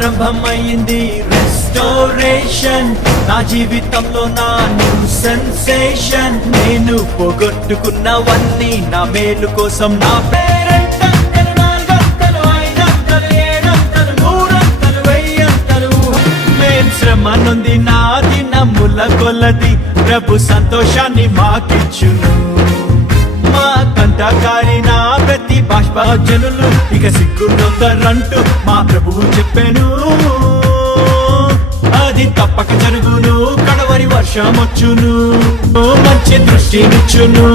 ఆరంభమైంది రెస్టోరేషన్, నా జీవితంలో నా న్యూ సెన్సేషన్. నేను పోగొట్టుకున్నవన్నీ నా మేలు కోసం. నా పేరంటలు 400, 500, 700, 300, 1000. మేం శ్రమ నొంది నా దినముల కొలది ప్రభు సంతోషాన్ని మాకిచ్చును. మా కంట కారిన ప్రతి బాష్పజనులు ఇక సిగ్గునొందరంటూ మా ప్రభువు చెప్పాను. అది తప్పక జరుగును, కడవరి వర్షమొచ్చును, మంచి దృష్టినిచ్చును.